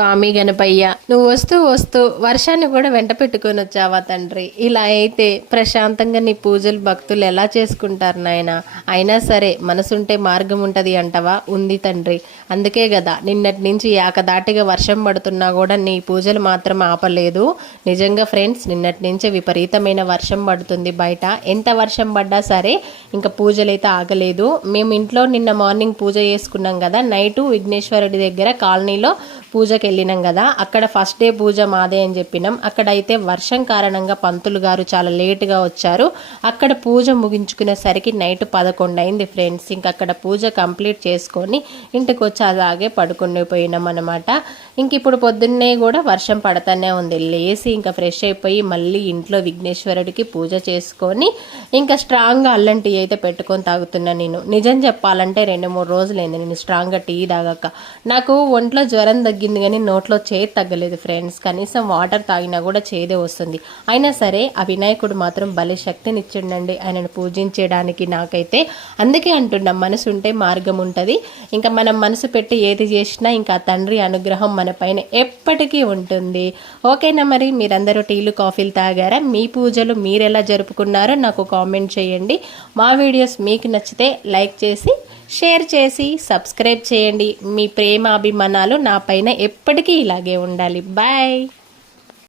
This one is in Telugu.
స్వామి గణపయ్య, నువ్వు వస్తూ వస్తూ వర్షాన్ని కూడా వెంట పెట్టుకొని వచ్చావా తండ్రి. ఇలా అయితే ప్రశాంతంగా నీ పూజలు భక్తులు ఎలా చేసుకుంటారు నాయన. అయినా సరే మనసుంటే మార్గం ఉంటుంది అంటవా. ఉంది తండ్రి, అందుకే కదా నిన్నటి నుంచి ఏకదాటిగా వర్షం పడుతున్నా కూడా నీ పూజలు మాత్రం ఆపలేదు. నిజంగా ఫ్రెండ్స్, నిన్నటి నుంచి విపరీతమైన వర్షం పడుతుంది బయట. ఎంత వర్షం పడ్డా సరే ఇంకా పూజలు అయితే ఆగలేదు. మేము ఇంట్లో నిన్న మార్నింగ్ పూజ చేసుకున్నాం కదా, నైటు విఘ్నేశ్వరుడి దగ్గర కాలనీలో పూజకి వెళ్ళినాం కదా, అక్కడ ఫస్ట్ డే పూజ మాదే అని చెప్పినాం. అక్కడైతే వర్షం కారణంగా పంతులు గారు చాలా లేటుగా వచ్చారు. అక్కడ పూజ ముగించుకునేసరికి నైట్ 11 అయింది ఫ్రెండ్స్. ఇంక అక్కడ పూజ కంప్లీట్ చేసుకొని ఇంటికి వచ్చి అలాగే పడుకుని పోయినాం అనమాట. ఇంక ఇప్పుడు పొద్దున్నే కూడా వర్షం పడతానే ఉంది. లేసి ఇంకా ఫ్రెష్ అయిపోయి మళ్ళీ ఇంట్లో విఘ్నేశ్వరుడికి పూజ చేసుకొని ఇంకా స్ట్రాంగ్గా అల్లం టీ అయితే పెట్టుకొని తాగుతున్నా. నేను నిజం చెప్పాలంటే 2-3 రోజులైంది నేను స్ట్రాంగ్గా టీ తాగాక. నాకు ఒంట్లో జ్వరం తగ్గింది కానీ నోట్లో చేదు తగ్గలేదు ఫ్రెండ్స్. కనీసం వాటర్ తాగినా కూడా చేదే వస్తుంది. అయినా సరే ఆ వినాయకుడు మాత్రం భలే శక్తినిచ్చిండండి ఆయనను పూజించడానికి నాకైతే. అందుకే అంటున్నాం, మనసు ఉంటే మార్గం ఉంటుంది. ఇంకా మనం మనసు పెట్టి ఏది చేసినా ఇంకా తండ్రి అనుగ్రహం మన పైన ఎప్పటికీ ఉంటుంది. ఓకేనా, మరి మీరందరూ టీలు కాఫీలు తాగారా? మీ పూజలు మీరు ఎలా జరుపుకున్నారో నాకు కామెంట్ చేయండి. మా వీడియోస్ మీకు నచ్చితే లైక్ చేసి షేర్ చేసి సబ్స్క్రైబ్ చేయండి. మీ ప్రేమ అభిమానాలు నా పైన ఎప్పటికీ ఇలాగే ఉండాలి. బాయ్.